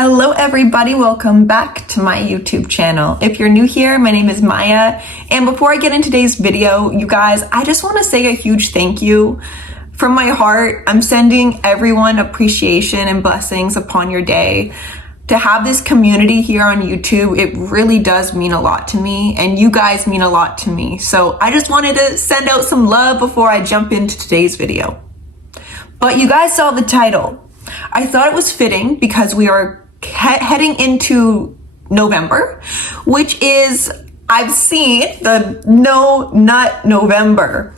Hello everybody, welcome back to my YouTube channel. If you're new here, my name is Maya, and before I get into today's video, you guys, I just want to say a huge thank you from my heart. I'm sending everyone appreciation and blessings upon your day. To have this community here on YouTube, it really does mean a lot to me, and you guys mean a lot to me. So I just wanted to send out some love before I jump into today's video. But you guys saw the title. I thought it was fitting because we are heading into November, which is, I've seen the No Nut November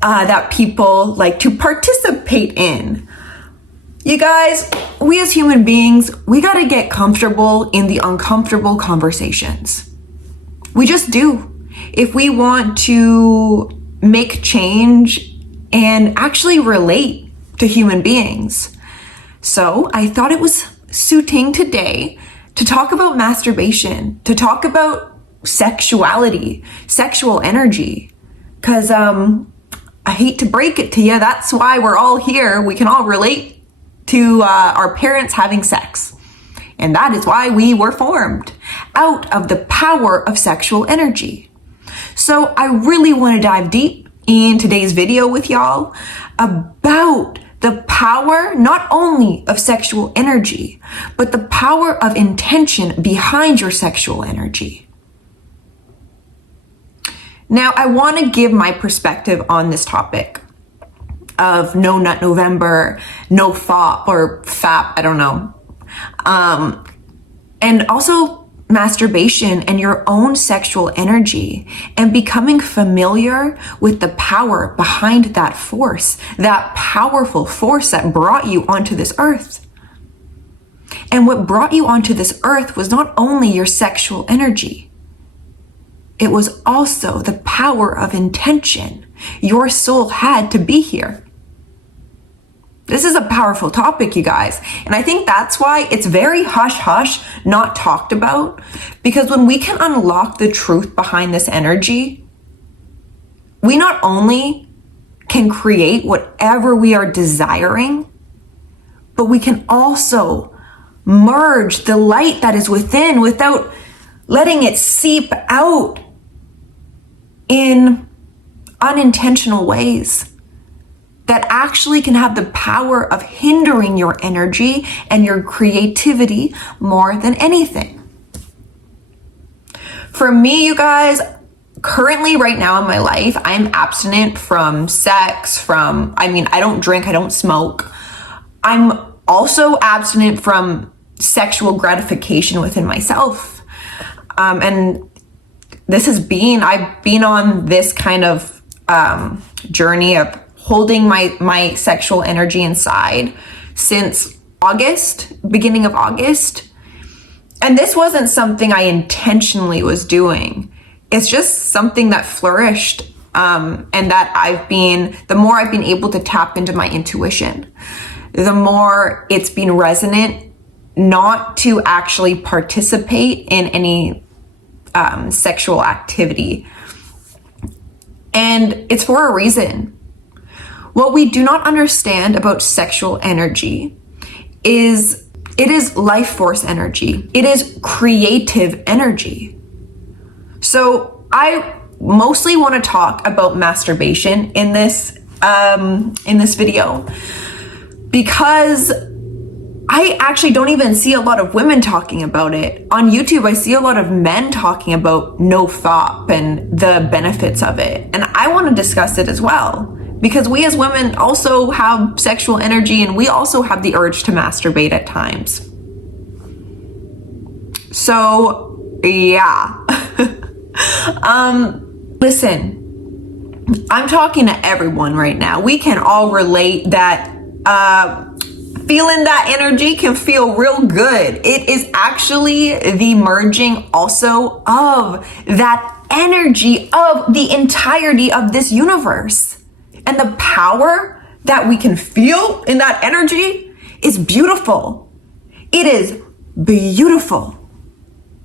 that people like to participate in. You guys, we as human beings, we gotta get comfortable in the uncomfortable conversations. We just do. If we want to make change and actually relate to human beings. So I thought it was suiting today to talk about masturbation, to talk about sexuality, sexual energy. Because I hate to break it to you, that's why we're all here. We can all relate to our parents having sex. And that is why we were formed, out of the power of sexual energy. So I really want to dive deep in today's video with y'all about the power not only of sexual energy, but the power of intention behind your sexual energy. Now, I want to give my perspective on this topic of No Nut November, no FAP or FAP, I don't know. And also masturbation and your own sexual energy and becoming familiar with the power behind that force, that powerful force that brought you onto this earth. And what brought you onto this earth was not only your sexual energy, it was also the power of intention your soul had to be here. This is a powerful topic, you guys. And I think that's why it's very hush-hush, not talked about. Because when we can unlock the truth behind this energy, we not only can create whatever we are desiring, but we can also merge the light that is within without letting it seep out in unintentional ways that actually can have the power of hindering your energy and your creativity more than anything. For me, you guys, currently right now in my life, I'm abstinent from sex, I don't drink, I don't smoke. I'm also abstinent from sexual gratification within myself. And I've been on this kind of journey of holding my sexual energy inside since beginning of August. And this wasn't something I intentionally was doing. It's just something that flourished. And that the more I've been able to tap into my intuition, the more it's been resonant not to actually participate in any sexual activity. And it's for a reason. What we do not understand about sexual energy is it is life force energy. It is creative energy. So I mostly want to talk about masturbation in this video because I actually don't even see a lot of women talking about it. On YouTube, I see a lot of men talking about no FAP and the benefits of it. And I want to discuss it as well. Because we as women also have sexual energy and we also have the urge to masturbate at times. So, yeah. Listen, I'm talking to everyone right now. We can all relate that feeling that energy can feel real good. It is actually the merging also of that energy of the entirety of this universe. And the power that we can feel in that energy is beautiful. It is beautiful.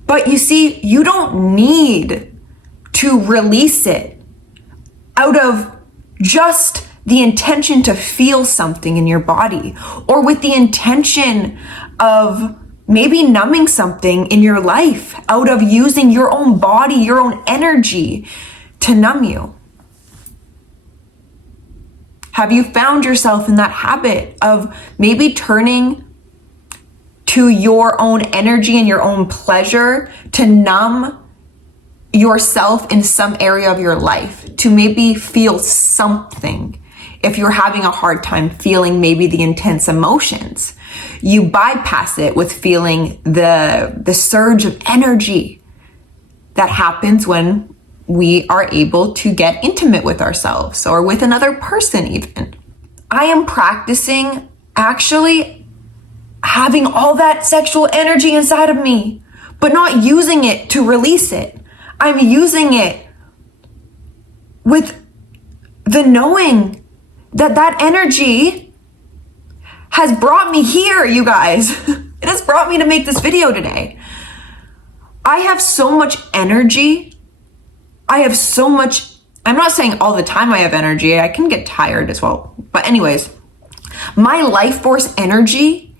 But you see, you don't need to release it out of just the intention to feel something in your body or with the intention of maybe numbing something in your life out of using your own body, your own energy to numb you? Have you found yourself in that habit of maybe turning to your own energy and your own pleasure to numb yourself in some area of your life, to maybe feel something? If you're having a hard time feeling maybe the intense emotions, you bypass it with feeling the surge of energy that happens when we are able to get intimate with ourselves or with another person even. I am practicing actually having all that sexual energy inside of me, but not using it to release it. I'm using it with the knowing that that energy has brought me here, you guys. It has brought me to make this video today. I have so much energy. I have so much, I'm not saying all the time I have energy. I can get tired as well. But anyways, my life force energy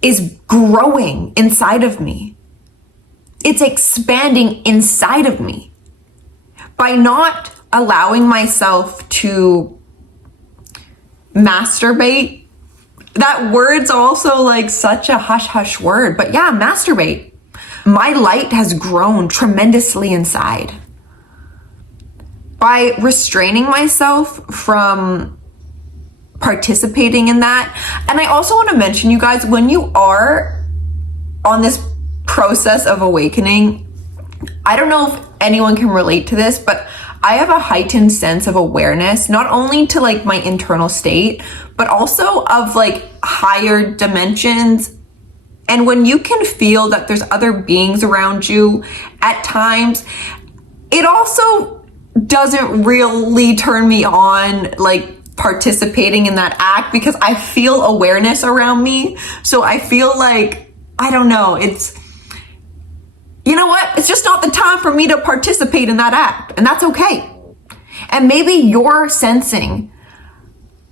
is growing inside of me. It's expanding inside of me. By not allowing myself to masturbate, that word's also like such a hush-hush word, but yeah, masturbate. My light has grown tremendously inside. By restraining myself from participating in that. And I also want to mention, you guys, when you are on this process of awakening, I don't know if anyone can relate to this, but I have a heightened sense of awareness, not only to like my internal state, but also of like higher dimensions. And when you can feel that there's other beings around you at times, it also doesn't really turn me on like participating in that act, because I feel awareness around me. So I feel like, I don't know, it's, you know what? It's just not the time for me to participate in that act, and that's okay. And maybe you're sensing,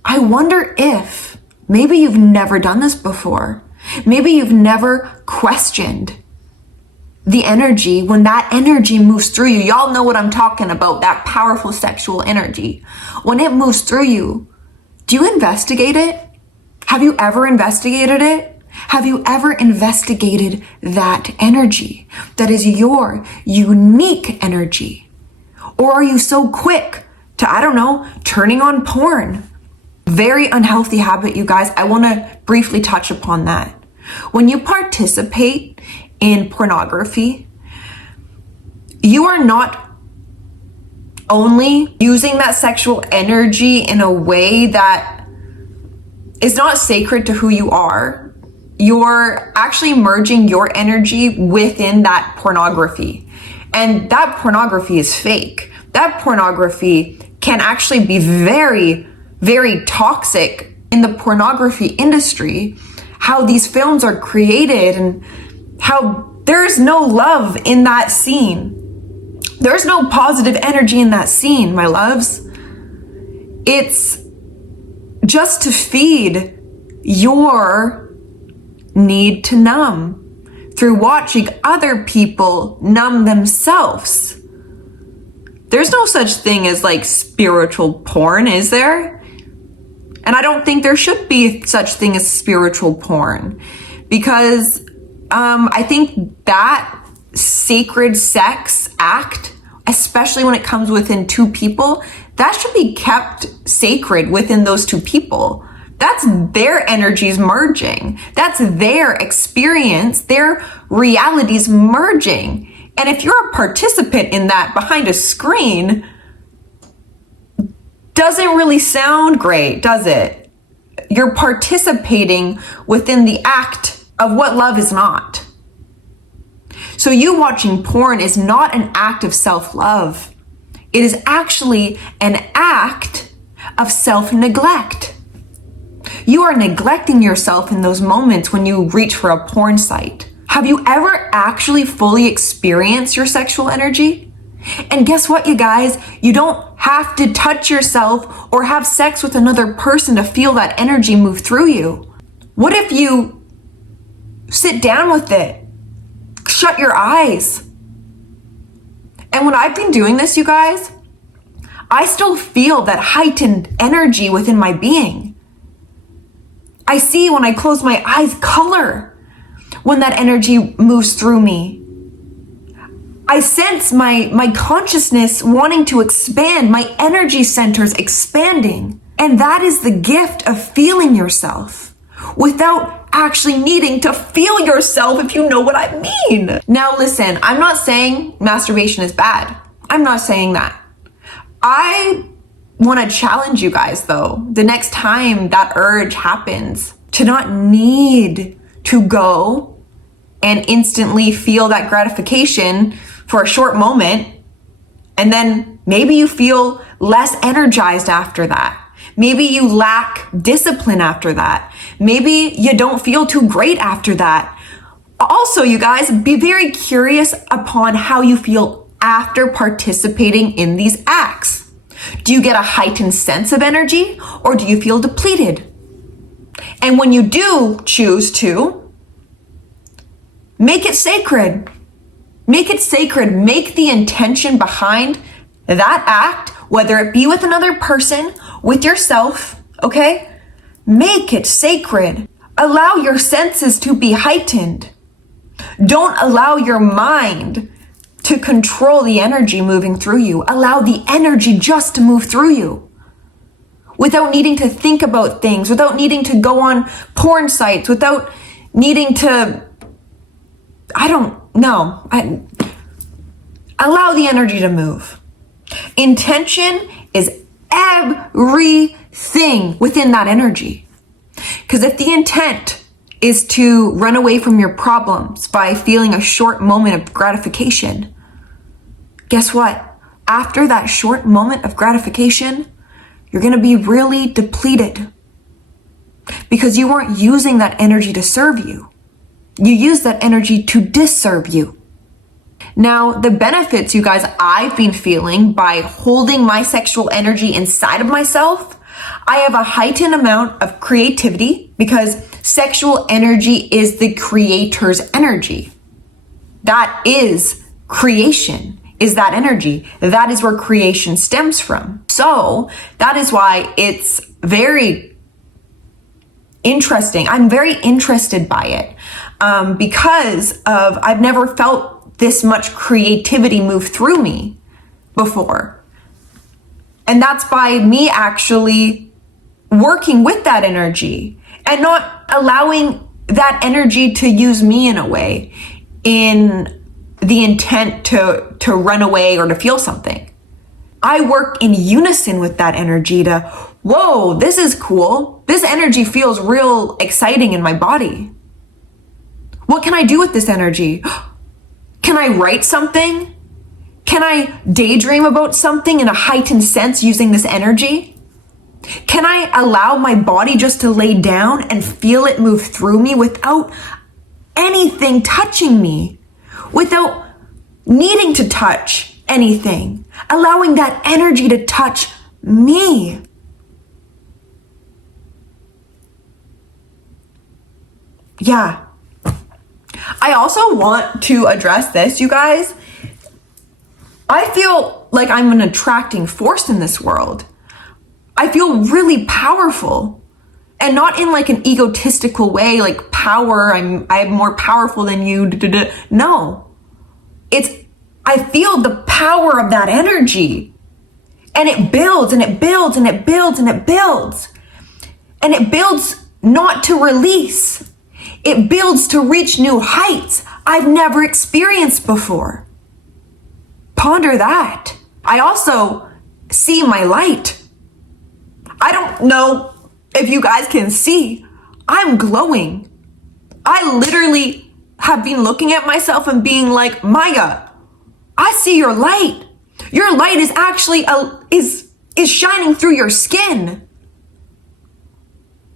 I wonder if maybe you've never done this before. Maybe you've never questioned the energy when that energy moves through you. Y'all know what I'm talking about, that powerful sexual energy. When it moves through you, do you investigate it? Have you ever investigated it? Have you ever investigated that energy that is your unique energy? Or are you so quick to, I don't know, turning on porn? Very unhealthy habit, you guys. I want to briefly touch upon that. When you participate in pornography, you are not only using that sexual energy in a way that is not sacred to who you are, you're actually merging your energy within that pornography. And that pornography is fake. That pornography can actually be very, very toxic in the pornography industry, how these films are created and how there's no love in that scene. There's no positive energy in that scene, my loves. It's just to feed your need to numb through watching other people numb themselves. There's no such thing as like spiritual porn, is there? And I don't think there should be such thing as spiritual porn, because I think that sacred sex act, especially when it comes within two people, that should be kept sacred within those two people. That's their energies merging. That's their experience, their realities merging. And if you're a participant in that behind a screen, doesn't really sound great, does it? You're participating within the act of what love is not. So you watching porn is not an act of self-love. It is actually an act of self-neglect. You are neglecting yourself in those moments when you reach for a porn site. Have you ever actually fully experienced your sexual energy? And guess what, you guys? You don't have to touch yourself or have sex with another person to feel that energy move through you. What if you sit down with it. Shut your eyes. And when I've been doing this, you guys, I still feel that heightened energy within my being. I see when I close my eyes color when that energy moves through me. I sense my consciousness wanting to expand, my energy centers expanding. And that is the gift of feeling yourself without actually needing to feel yourself, if you know what I mean. Now listen, I'm not saying masturbation is bad. I'm not saying that. I want to challenge you guys though, the next time that urge happens, to not need to go and instantly feel that gratification for a short moment, and then maybe you feel less energized after that. Maybe you lack discipline after that. Maybe you don't feel too great after that. Also, you guys, be very curious upon how you feel after participating in these acts. Do you get a heightened sense of energy, or do you feel depleted? And when you do choose to, make it sacred. Make it sacred. Make the intention behind that act, whether it be with another person, with yourself, okay? Make it sacred. Allow your senses to be heightened. Don't allow your mind to control the energy moving through you. Allow the energy just to move through you without needing to think about things, without needing to go on porn sites, without needing to, allow the energy to move. Intention is everything within that energy. Because if the intent is to run away from your problems by feeling a short moment of gratification, guess what? After that short moment of gratification, you're going to be really depleted because you weren't using that energy to serve you. You use that energy to disserve you. Now, the benefits, you guys, I've been feeling by holding my sexual energy inside of myself, I have a heightened amount of creativity because sexual energy is the creator's energy. That is creation, is that energy. That is where creation stems from. So that is why it's very interesting. I'm very interested by it because of I've never felt this much creativity move through me before. And that's by me actually working with that energy and not allowing that energy to use me in a way, in the intent to run away or to feel something. I work in unison with that energy to, whoa, this is cool. This energy feels real exciting in my body. What can I do with this energy? Can I write something? Can I daydream about something in a heightened sense using this energy? Can I allow my body just to lay down and feel it move through me without anything touching me, without needing to touch anything, allowing that energy to touch me? Yeah. I also want to address this, you guys. I feel like I'm an attracting force in this world. I feel really powerful, and not in like an egotistical way, like power, I'm more powerful than you. No, I feel the power of that energy, and it builds and it builds and it builds and it builds, and it builds not to release. It builds to reach new heights I've never experienced before. Ponder that. I also see my light. I don't know if you guys can see, I'm glowing. I literally have been looking at myself and being like, Maya, I see your light. Your light is actually is shining through your skin.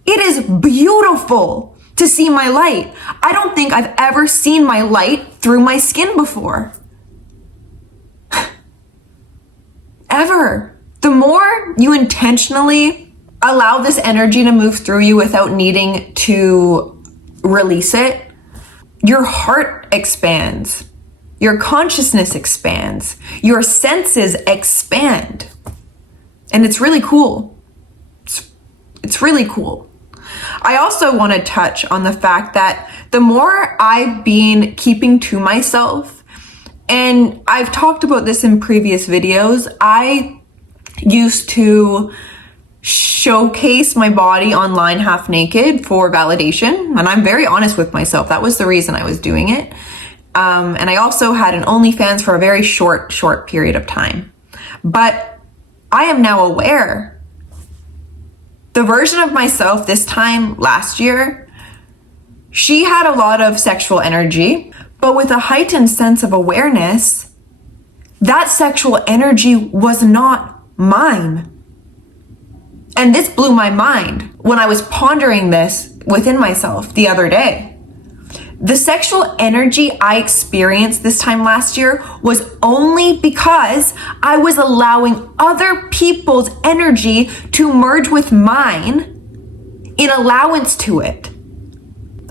It is beautiful to see my light. I don't think I've ever seen my light through my skin before. Ever. The more you intentionally allow this energy to move through you without needing to release it, your heart expands, your consciousness expands, your senses expand. And it's really cool. It's really cool. I also want to touch on the fact that the more I've been keeping to myself, and I've talked about this in previous videos, I used to showcase my body online half naked for validation. And I'm very honest with myself. That was the reason I was doing it. And I also had an OnlyFans for a very short period of time. But I am now aware. The version of myself this time last year, she had a lot of sexual energy, but with a heightened sense of awareness, that sexual energy was not mine. And this blew my mind when I was pondering this within myself the other day. The sexual energy I experienced this time last year was only because I was allowing other people's energy to merge with mine in allowance to it.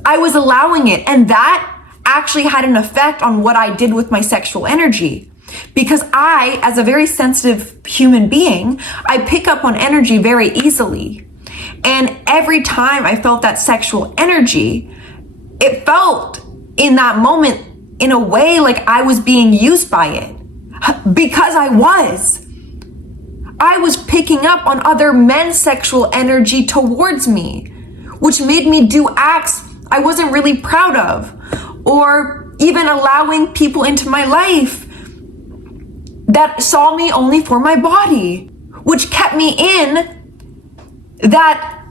I was allowing it, and that actually had an effect on what I did with my sexual energy. Because I, as a very sensitive human being, I pick up on energy very easily. And every time I felt that sexual energy, it felt in that moment in a way like I was being used by it. Because I was picking up on other men's sexual energy towards me, which made me do acts I wasn't really proud of, or even allowing people into my life that saw me only for my body, which kept me in that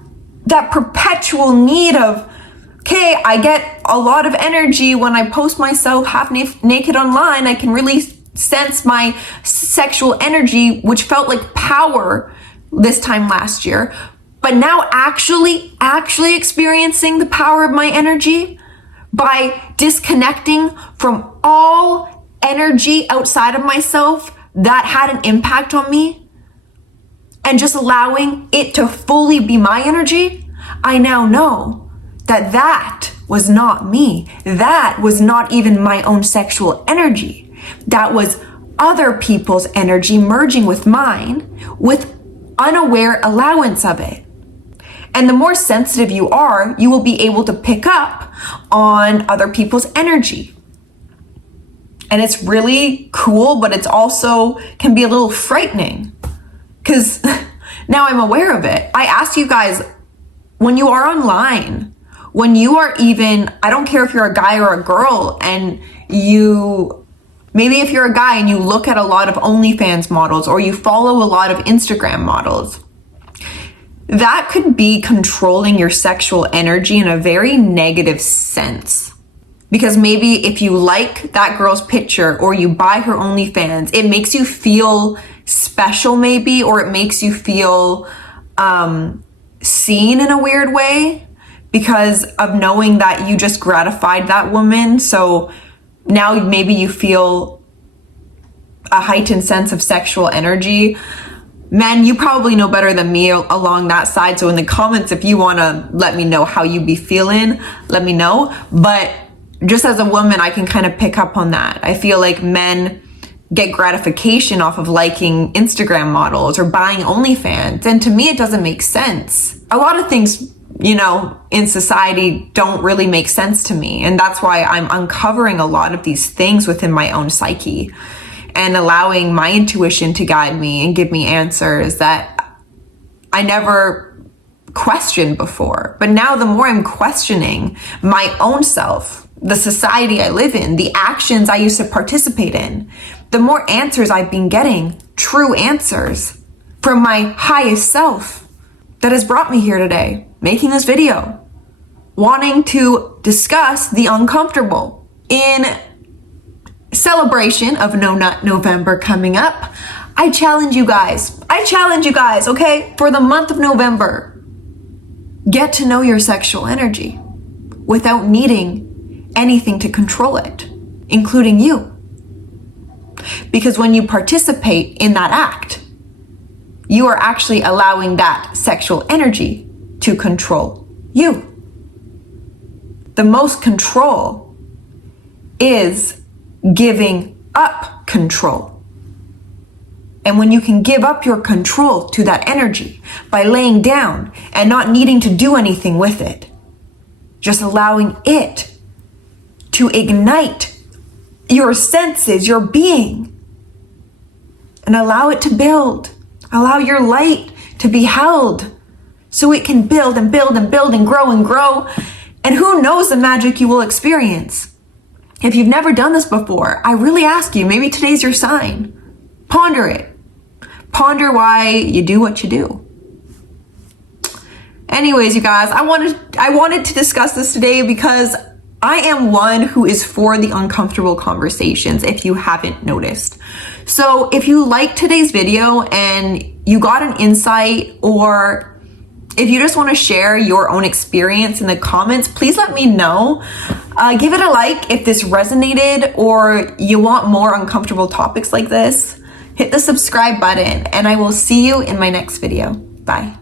perpetual need of, okay, I get a lot of energy when I post myself half naked online. I can really sense my sexual energy, which felt like power this time last year. But now actually experiencing the power of my energy by disconnecting from all energy outside of myself that had an impact on me and just allowing it to fully be my energy, I now know that that was not me. That was not even my own sexual energy. That was other people's energy merging with mine with unaware allowance of it. And the more sensitive you are, you will be able to pick up on other people's energy. And it's really cool, but it's also can be a little frightening because now I'm aware of it. I ask you guys, when you are online, when you are even, I don't care if you're a guy or a girl, and maybe if you're a guy and you look at a lot of OnlyFans models or you follow a lot of Instagram models, that could be controlling your sexual energy in a very negative sense. Because maybe if you like that girl's picture or you buy her OnlyFans, it makes you feel special maybe, or it makes you feel seen in a weird way because of knowing that you just gratified that woman. So now maybe you feel a heightened sense of sexual energy. Men, you probably know better than me along that side. So in the comments, if you want to let me know how you be feeling, let me know. But just as a woman, I can kind of pick up on that. I feel like men get gratification off of liking Instagram models or buying OnlyFans. And to me, it doesn't make sense. A lot of things, in society don't really make sense to me. And that's why I'm uncovering a lot of these things within my own psyche and allowing my intuition to guide me and give me answers that I never questioned before. But now the more I'm questioning my own self, the society I live in, the actions I used to participate in, the more answers I've been getting, true answers from my highest self that has brought me here today, making this video, wanting to discuss the uncomfortable in celebration of No Nut November coming up. I challenge you guys, okay? For the month of November, get to know your sexual energy without needing anything to control it, including you. Because when you participate in that act, you are actually allowing that sexual energy to control you. The most control is giving up control. And when you can give up your control to that energy by laying down and not needing to do anything with it, just allowing it to ignite your senses, your being, and allow it to build. Allow your light to be held so it can build and build and build and grow and grow. And who knows the magic you will experience. If you've never done this before, I really ask you, maybe today's your sign. Ponder it. Ponder why you do what you do. Anyways, you guys, I wanted to discuss this today because I am one who is for the uncomfortable conversations, if you haven't noticed. So if you liked today's video and you got an insight, or if you just want to share your own experience in the comments, please let me know. Give it a like if this resonated, or you want more uncomfortable topics like this. Hit the subscribe button, and I will see you in my next video. Bye.